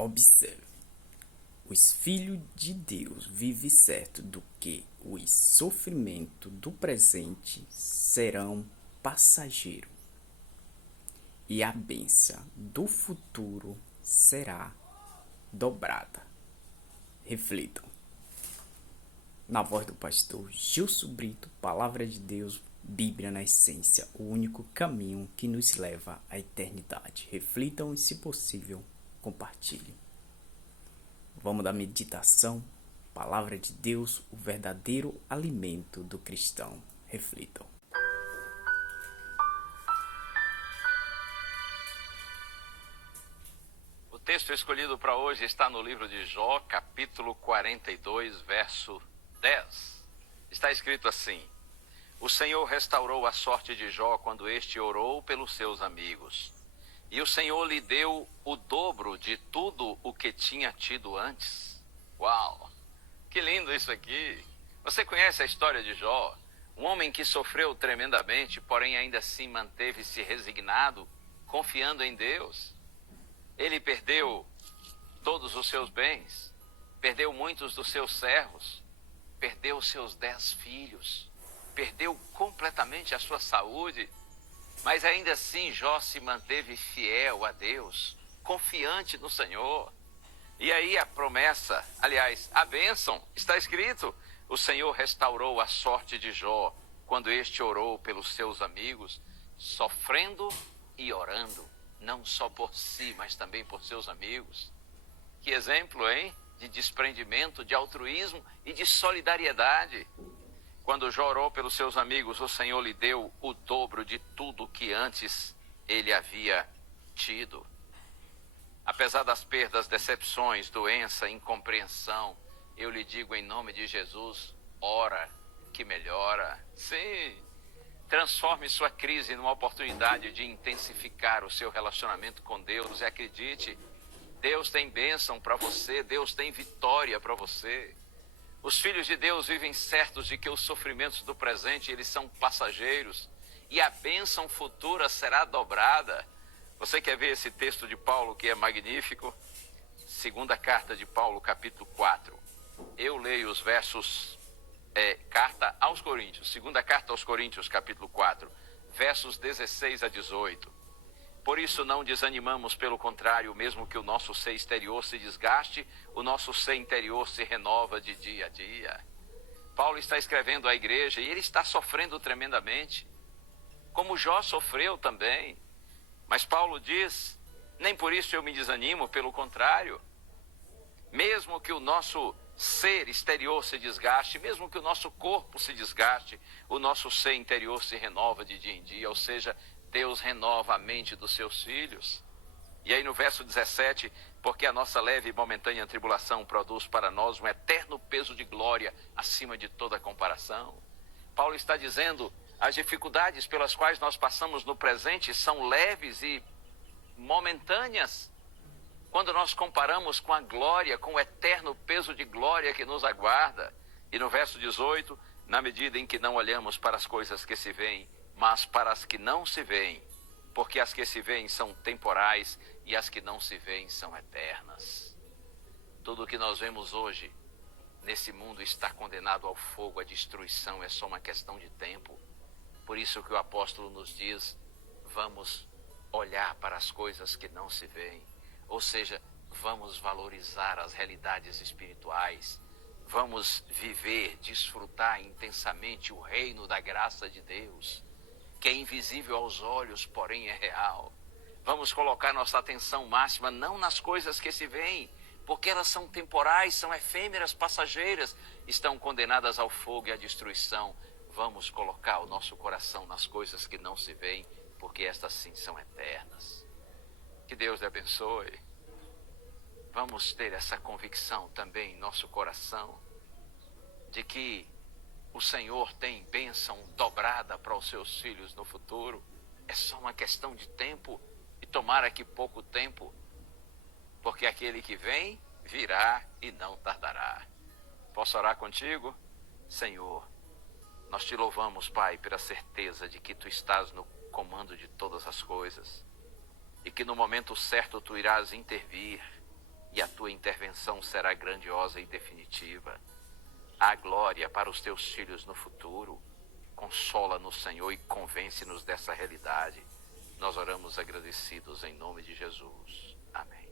Observe, os filhos de Deus vivem certo do que os sofrimentos do presente serão passageiros e a bênção do futuro será dobrada. Reflitam. Na voz do pastor Gilson Brito, Palavra de Deus, Bíblia na essência, o único caminho que nos leva à eternidade. Reflitam e, se possível, compartilhem. Vamos da meditação, Palavra de Deus, o verdadeiro alimento do cristão. Reflitam. O texto escolhido para hoje está no livro de Jó, capítulo 42, verso 10. Está escrito assim: O Senhor restaurou a sorte de Jó quando este orou pelos seus amigos. E o Senhor lhe deu o dobro de tudo o que tinha tido antes. Uau! Que lindo isso aqui! Você conhece a história de Jó? Um homem que sofreu tremendamente, porém ainda assim manteve-se resignado, confiando em Deus. Ele perdeu todos os seus bens, perdeu muitos dos seus servos, perdeu seus 10 filhos, perdeu completamente a sua saúde, mas ainda assim Jó se manteve fiel a Deus, confiante no Senhor. E aí a promessa, aliás, a bênção, está escrito: o Senhor restaurou a sorte de Jó quando este orou pelos seus amigos, sofrendo e orando, não só por si, mas também por seus amigos. Que exemplo, hein? De desprendimento, de altruísmo e de solidariedade. Quando Jó orou pelos seus amigos, o Senhor lhe deu o dobro de tudo que antes ele havia tido. Apesar das perdas, decepções, doença, incompreensão, eu lhe digo em nome de Jesus, ora que melhora. Sim, transforme sua crise numa oportunidade de intensificar o seu relacionamento com Deus e acredite, Deus tem bênção para você, Deus tem vitória para você. Os filhos de Deus vivem certos de que os sofrimentos do presente, eles são passageiros e a bênção futura será dobrada. Você quer ver esse texto de Paulo que é magnífico? Segunda carta de Paulo, capítulo 4. Eu leio os versos, carta aos Coríntios, segunda carta aos Coríntios, capítulo 4, versos 16 a 18. Por isso não desanimamos, pelo contrário, mesmo que o nosso ser exterior se desgaste, o nosso ser interior se renova de dia a dia. Paulo está escrevendo à igreja e ele está sofrendo tremendamente, como Jó sofreu também. Mas Paulo diz, nem por isso eu me desanimo, pelo contrário. Mesmo que o nosso ser exterior se desgaste, mesmo que o nosso corpo se desgaste, o nosso ser interior se renova de dia em dia, ou seja, Deus renova a mente dos seus filhos. E aí no verso 17, porque a nossa leve e momentânea tribulação produz para nós um eterno peso de glória acima de toda comparação. Paulo está dizendo, as dificuldades pelas quais nós passamos no presente são leves e momentâneas, quando nós comparamos com a glória, com o eterno peso de glória que nos aguarda. E no verso 18, na medida em que não olhamos para as coisas que se veem, mas para as que não se veem, porque as que se veem são temporais e as que não se veem são eternas. Tudo o que nós vemos hoje nesse mundo está condenado ao fogo, à destruição, é só uma questão de tempo. Por isso que o apóstolo nos diz, vamos olhar para as coisas que não se veem, ou seja, vamos valorizar as realidades espirituais, vamos viver, desfrutar intensamente o reino da graça de Deus, que é invisível aos olhos, porém é real. Vamos colocar nossa atenção máxima não nas coisas que se veem, porque elas são temporais, são efêmeras, passageiras, estão condenadas ao fogo e à destruição. Vamos colocar o nosso coração nas coisas que não se veem, porque estas sim são eternas. Que Deus lhe abençoe. Vamos ter essa convicção também em nosso coração, de que o Senhor tem bênção dobrada para os seus filhos no futuro. É só uma questão de tempo, e tomara que pouco tempo, porque aquele que vem, virá e não tardará. Posso orar contigo? Senhor, nós te louvamos, Pai, pela certeza de que Tu estás no comando de todas as coisas, e que no momento certo Tu irás intervir, e tua intervenção será grandiosa e definitiva. Há glória para os teus filhos no futuro. Consola-nos, Senhor, e convence-nos dessa realidade. Nós oramos agradecidos em nome de Jesus. Amém.